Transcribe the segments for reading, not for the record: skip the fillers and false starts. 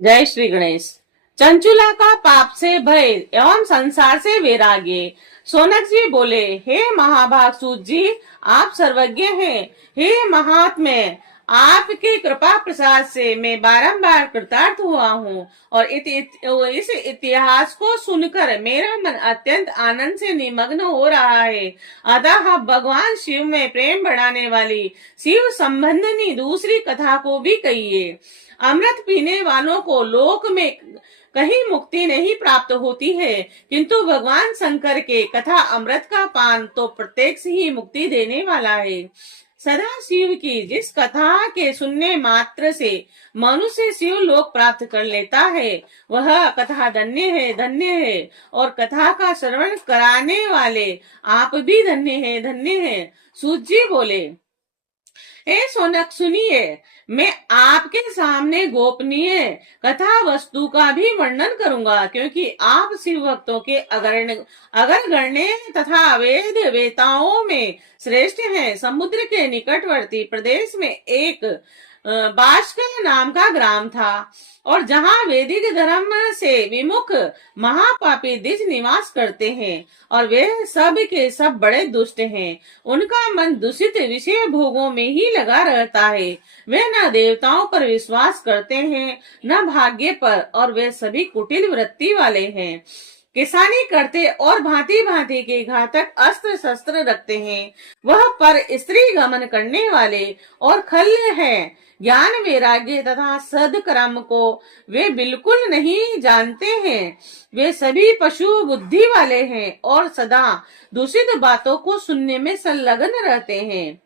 जय श्री गणेश। चंचुला का पाप से भय एवं संसार से वैराग्य। सोनक जी बोले, हे महाभाग सूत जी, आप सर्वज्ञ हैं। हे महात्मे, आपकी कृपा प्रसाद से मैं बारंबार कृतार्थ हुआ हूँ और इस इतिहास को सुनकर मेरा मन अत्यंत आनंद से निमग्न हो रहा है। अतः भगवान शिव में प्रेम बढ़ाने वाली शिव संबंधनी दूसरी कथा को भी कहिए। अमृत पीने वालों को लोक में कहीं मुक्ति नहीं प्राप्त होती है, किंतु भगवान शंकर के कथा अमृत का पान तो प्रत्यक्ष ही मुक्ति देने वाला है। सदा शिव की जिस कथा के सुनने मात्र से मनुष्य शिव लोक प्राप्त कर लेता है, वह कथा धन्य है, धन्य है। और कथा का श्रवण कराने वाले आप भी धन्य है, धन्य है। सूत जी बोले, हे सोनक सुनिए, मैं आपके सामने गोपनीय कथा वस्तु का भी वर्णन करूंगा, क्योंकि आप शिव भक्तों के अग्रगण्य तथा वेद वेताओं में श्रेष्ठ हैं। समुद्र के निकटवर्ती प्रदेश में एक बाष्कल नाम का ग्राम था, और जहाँ वैदिक धर्म से विमुख महापापी द्विज निवास करते हैं, और वे सब के सब बड़े दुष्ट हैं। उनका मन दूषित विषय भोगों में ही लगा रहता है। वे न देवताओं पर विश्वास करते हैं, न भाग्य पर, और वे सभी कुटिल वृत्ति वाले हैं। किसानी करते और भांति भांति के घातक अस्त्र शस्त्र रखते हैं। वह पर स्त्री गमन करने वाले और खल्य है। ज्ञान वैराग्य तथा सदकर्म को वे बिल्कुल नहीं जानते हैं। वे सभी पशु बुद्धि वाले हैं और सदा दूषित बातों को सुनने में संलग्न रहते हैं।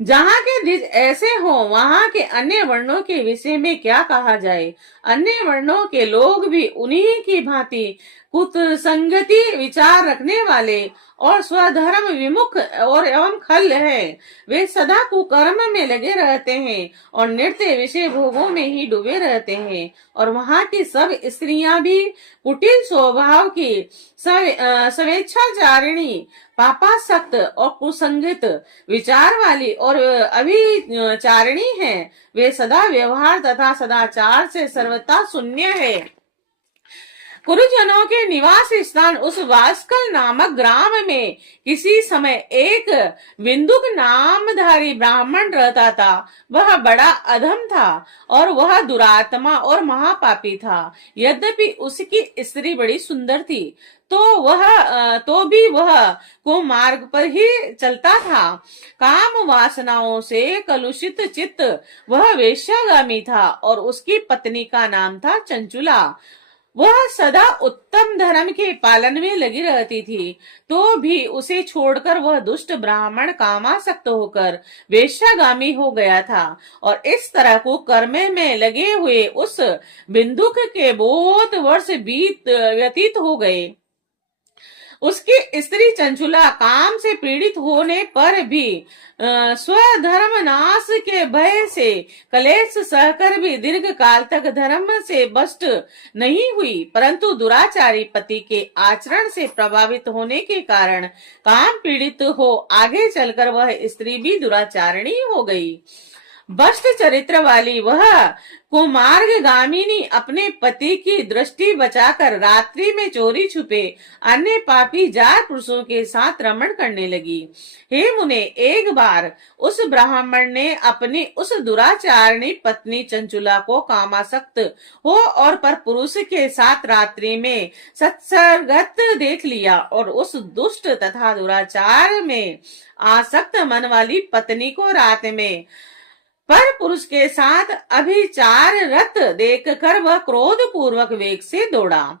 जहाँ के द्विज ऐसे हो, वहाँ के अन्य वर्णों के विषय में क्या कहा जाए। अन्य वर्णों के लोग भी उन्हीं की भांति कुसंगति विचार रखने वाले और स्वधर्म विमुख और एवं खल है। वे सदा कुकर्म में लगे रहते हैं और नृत्य विषय भोगों में ही डूबे रहते हैं। और वहाँ की सब स्त्रियां भी कुटिल स्वभाव की, स्वेच्छाचारिणी, पापासक्त और कुसंगित विचार वाली और अभिचारिणी हैं। वे सदा व्यवहार तथा सदाचार से सर्वथा शून्य है। कुरुजनों के निवास स्थान उस वास्कल नामक ग्राम में किसी समय एक बिंदुक नामधारी ब्राह्मण रहता था। वह बड़ा अधम था और वह दुरात्मा और महापापी था। यद्यपि उसकी स्त्री बड़ी सुंदर थी, तो भी वह कुमार्ग पर ही चलता था। काम वासनाओं से कलुषित चित्त वह वेश्यागामी था और उसकी पत्नी का नाम था चंचुला। वह सदा उत्तम धर्म के पालन में लगी रहती थी, तो भी उसे छोड़कर वह दुष्ट ब्राह्मण कामासक्त होकर वेश्यागामी हो गया था। और इस तरह को कर्म में लगे हुए उस बिंदुक के बहुत वर्ष व्यतीत हो गए। उसकी स्त्री चंचुला काम से पीड़ित होने पर भी स्वधर्म नाश के भय से कलेश सहकर भी दीर्घ काल तक धर्म से भ्रष्ट नहीं हुई, परंतु दुराचारी पति के आचरण से प्रभावित होने के कारण काम पीड़ित हो आगे चलकर वह स्त्री भी दुराचारिणी हो गई। भ्रष्ट चरित्र वाली वह कुमार्ग गामिनी अपने पति की दृष्टि बचाकर रात्रि में चोरी छुपे अन्य पापी जार पुरुषों के साथ रमण करने लगी। हे मुने, एक बार उस ब्राह्मण ने अपनी उस दुराचारिणी पत्नी चंचुला को कामासक्त हो और पर पुरुष के साथ रात्रि में सत्संगत देख लिया, और उस दुष्ट तथा दुराचार में आसक्त मन वाली पत्नी को रात में पर पुरुष के साथ अभिचार रत देखकर वह क्रोध पूर्वक वेग से दौड़ा।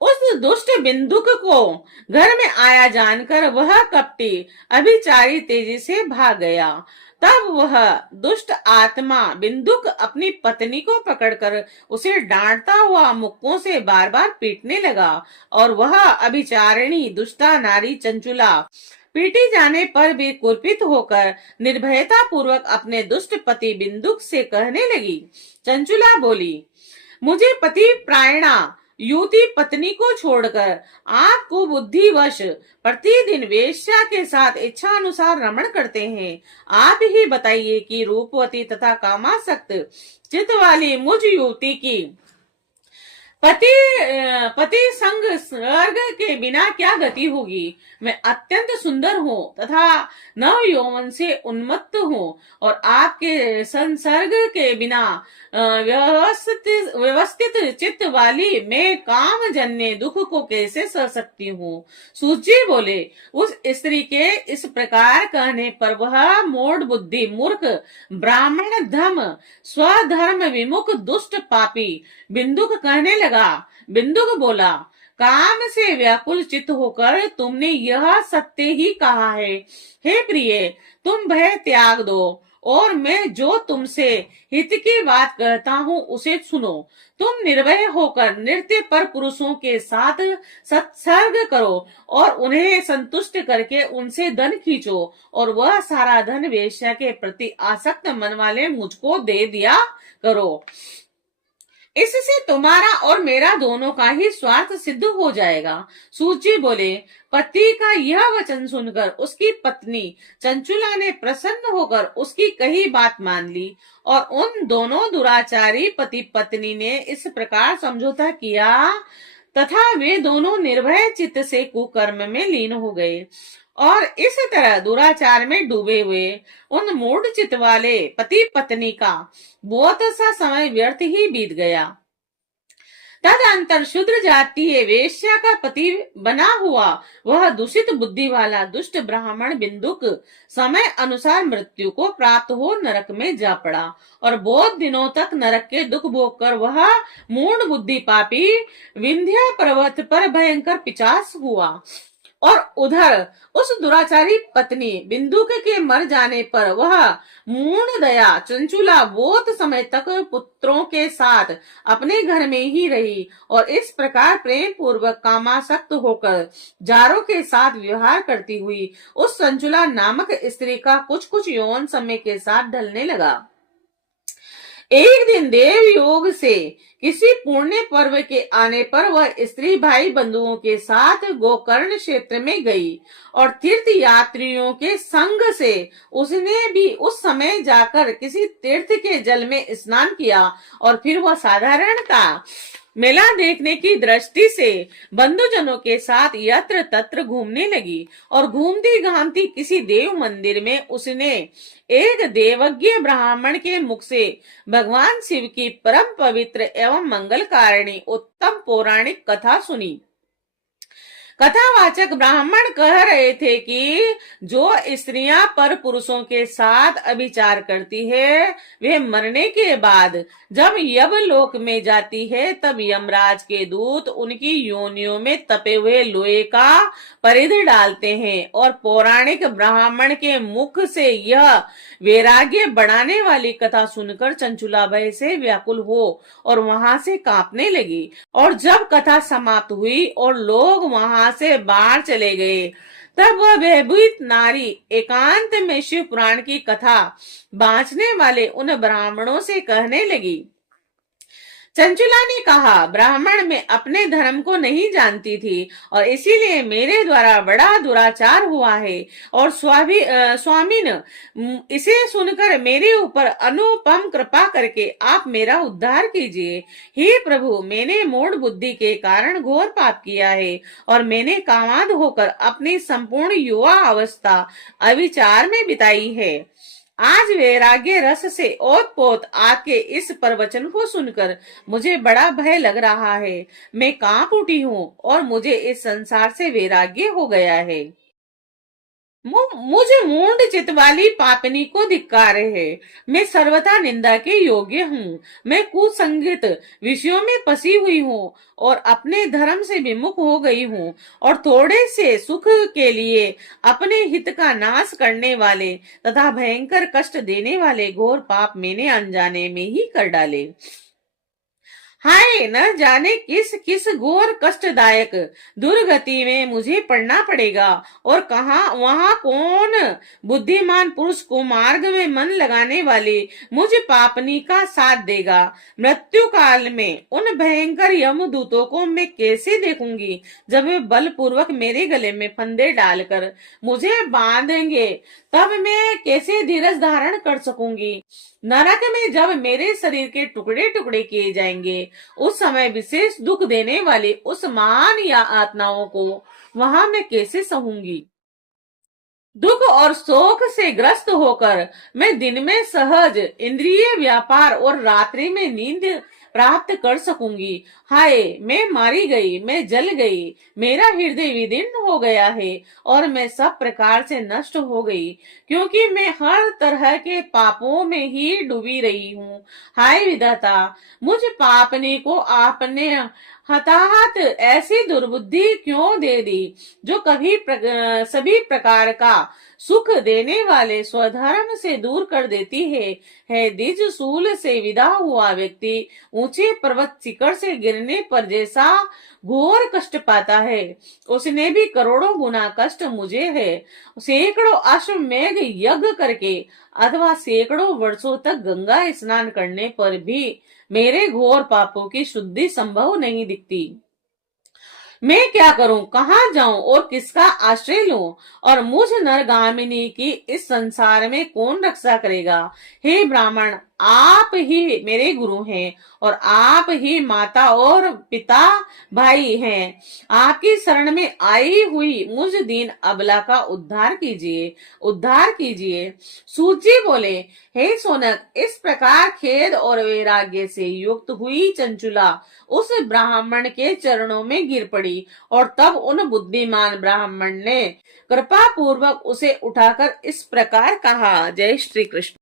उस दुष्ट बिंदुक को घर में आया जानकर वह कपटी अभिचारी तेजी से भाग गया। तब वह दुष्ट आत्मा बिंदुक अपनी पत्नी को पकड़कर उसे डांटता हुआ मुक्कों से बार बार पीटने लगा, और वह अभिचारिणी दुष्टा नारी चंचुला पीटी जाने पर भी कुपित होकर निर्भयता पूर्वक अपने दुष्ट पति बिंदुक से कहने लगी। चंचुला बोली, मुझे पति प्रायणा युवती पत्नी को छोड़कर आपको बुद्धिवश प्रतिदिन वेश्या के साथ इच्छा अनुसार रमण करते हैं। आप ही बताइए कि रूपवती तथा कामासक्त चित्त वाली मुझ युवती की पति पति संग स्वर्ग के बिना क्या गति होगी। मैं अत्यंत सुंदर हूँ तथा नव यौवन से उन्मत्त हूँ और आपके संसर्ग के बिना व्यवस्थित चित्त वाली मैं काम जन्य दुख को कैसे सह सकती हूँ। सूची बोले, उस स्त्री के इस प्रकार कहने पर वह मूढ़ बुद्धि मूर्ख ब्राह्मण धम स्वधर्म विमुख दुष्ट पापी बिंदुक कहने लगा। बिंदुक बोला, काम से व्याकुल चित्त होकर तुमने यह सत्य ही कहा है। हे प्रिय, तुम भय त्याग दो और मैं जो तुमसे हित की बात कहता हूँ उसे सुनो। तुम निर्भय होकर नृत्य पर पुरुषों के साथ सत्सर्ग करो और उन्हें संतुष्ट करके उनसे धन खींचो और वह सारा धन वेश्या के प्रति आसक्त मन वाले मुझको दे दिया करो। इससे तुम्हारा और मेरा दोनों का ही स्वार्थ सिद्ध हो जाएगा। सूची बोले, पति का यह वचन सुनकर उसकी पत्नी चंचुला ने प्रसन्न होकर उसकी कही बात मान ली और उन दोनों दुराचारी पति पत्नी ने इस प्रकार समझौता किया तथा वे दोनों निर्भय चित्त से कुकर्म में लीन हो गए और इस तरह दुराचार में डूबे हुए उन मूढ़ चित्त वाले पति पत्नी का बहुत सा समय व्यर्थ ही बीत गया। तदंतर शूद्र जातीय वेश्या का पति बना हुआ वह दूषित बुद्धि वाला दुष्ट ब्राह्मण बिंदुक समय अनुसार मृत्यु को प्राप्त हो नरक में जा पड़ा और बहुत दिनों तक नरक के दुख भोग कर वह मूढ़ बुद्धि पापी विंध्य पर्वत पर भयंकर पिशाच हुआ। और उधर उस दुराचारी पत्नी बिंदुक के मर जाने पर वह मूढ़ दया चंचुला बहुत समय तक पुत्रों के साथ अपने घर में ही रही और इस प्रकार प्रेम पूर्वक कामासक्त होकर जारों के साथ व्यवहार करती हुई उस चंचुला नामक स्त्री का कुछ कुछ यौन समय के साथ ढलने लगा। एक दिन देव योग से किसी पुण्य पर्व के आने पर वह स्त्री भाई बंधुओं के साथ गोकर्ण क्षेत्र में गई और तीर्थ यात्रियों के संग से उसने भी उस समय जाकर किसी तीर्थ के जल में स्नान किया और फिर वह साधारणता मेला देखने की दृष्टि से बंधुजनों के साथ यत्र तत्र घूमने लगी और घूमती घामती किसी देव मंदिर में उसने एक देवज्ञ ब्राह्मण के मुख से भगवान शिव की परम पवित्र एवं मंगलकारिणी उत्तम पौराणिक कथा सुनी। कथावाचक ब्राह्मण कह रहे थे कि जो स्त्रियां पर पुरुषों के साथ अभिचार करती है वे मरने के बाद जब यमलोक में जाती है तब यमराज के दूत उनकी योनियों में तपे हुए लोहे का परिध डालते हैं और पौराणिक ब्राह्मण के मुख से यह वैराग्य बढ़ाने वाली कथा सुनकर चंचुला भय से व्याकुल हो और वहां से कांपने लगी। और जब कथा समाप्त हुई और लोग वहां से बाहर चले गए तब वह भयभीत नारी एकांत में शिव पुराण की कथा बांचने वाले उन ब्राह्मणों से कहने लगी। चंचुला ने कहा, ब्राह्मण मैं अपने धर्म को नहीं जानती थी और इसीलिए मेरे द्वारा बड़ा दुराचार हुआ है और स्वामीन इसे सुनकर मेरे ऊपर अनुपम कृपा करके आप मेरा उद्धार कीजिए। हे प्रभु, मैंने मूढ़ बुद्धि के कारण घोर पाप किया है और मैंने कामांध होकर अपनी संपूर्ण युवा अवस्था अविचार में बिताई है। आज वैराग्य रस से ओतपोत आपके इस प्रवचन को सुनकर मुझे बड़ा भय लग रहा है। मैं कांप उठी हूँ और मुझे इस संसार से वैराग्य हो गया है। मुझ मूढ़ चित्त वाली पापनी को धिक्कार है। मैं सर्वथा निंदा के योग्य हूँ। मैं कुसंगित विषयों में फंसी हुई हूँ और अपने धर्म से विमुख हो गई हूँ और थोड़े से सुख के लिए अपने हित का नाश करने वाले तथा भयंकर कष्ट देने वाले घोर पाप मैंने अनजाने में ही कर डाले। हाय, न जाने किस किस घोर कष्टदायक दुर्गति में मुझे पड़ना पड़ेगा, और कहाँ वहां कौन बुद्धिमान पुरुष को मार्ग में मन लगाने वाले मुझ पापनी का साथ देगा। मृत्यु काल में उन भयंकर यमदूतों को मैं कैसे देखूंगी, जब वे बलपूर्वक मेरे गले में फंदे डालकर मुझे बांधेंगे, तब मैं कैसे धीरज धारण कर सकूंगी। नरक में जब मेरे शरीर के टुकड़े टुकड़े किए जाएंगे, उस समय विशेष दुख देने वाली उस महान या आत्माओं को वहां मैं कैसे सहूंगी। दुख और शोक से ग्रस्त होकर मैं दिन में सहज इंद्रिय व्यापार और रात्रि में नींद प्राप्त कर सकूंगी। हाय, मैं मारी गई, मैं जल गई, मेरा हृदय विदीर्ण हो गया है और मैं सब प्रकार से नष्ट हो गई, क्योंकि मैं हर तरह के पापों में ही डूबी रही हूँ। हाय विधाता, मुझ पापनी को आपने हताहत ऐसी दुर्बुद्धि क्यों दे दी, जो सभी प्रकार का सुख देने वाले स्वधर्म से दूर कर देती है द्विज शूल से विदा हुआ व्यक्ति ऊंचे पर्वत शिखर से गिरने पर जैसा घोर कष्ट पाता है, उसने भी करोड़ों गुना कष्ट मुझे है। सैकड़ों अश्वमेघ यज्ञ करके अथवा सैकड़ों वर्षों तक गंगा स्नान करने पर भी मेरे घोर पापों की शुद्धि संभव नहीं दिखती। मैं क्या करूं, कहाँ जाऊं और किसका आश्रय लूं, और मुझ नरगामिनी की इस संसार में कौन रक्षा करेगा। हे ब्राह्मण, आप ही मेरे गुरु हैं और आप ही माता और पिता भाई हैं। आपकी शरण में आई हुई मुझ दीन अबला का उद्धार कीजिए, उद्धार कीजिए। सूत जी बोले, हे सोनक, इस प्रकार खेद और वैराग्य से युक्त हुई चंचुला उस ब्राह्मण के चरणों में गिर पड़ी, और तब उन बुद्धिमान ब्राह्मण ने कृपा पूर्वक उसे उठाकर इस प्रकार कहा। जय श्री कृष्ण।